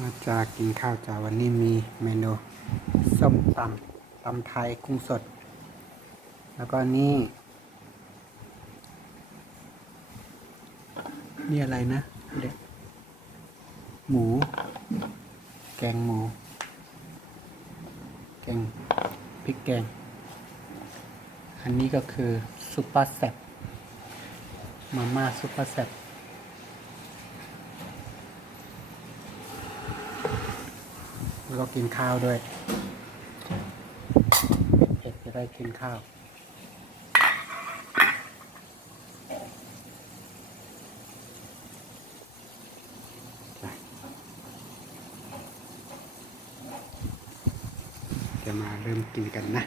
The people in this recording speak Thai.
มาจากกินข้าวจ้าวันนี้มีเมนูส้มตำตำไทยกุ้งสด แล้วก็นี่ นี่อะไรนะเด็กหมู แกงหมู แกงพริกแกง อันนี้ก็คือซุปเปอร์แซ่บมาม่าซุปเปอร์แซ่บ แล้วก็กินข้าวด้วยเผ็ดจะได้กินข้าวจะมาเริ่มกินกันนะ